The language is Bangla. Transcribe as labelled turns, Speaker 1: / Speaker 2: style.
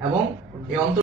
Speaker 1: এবং এই অন্তর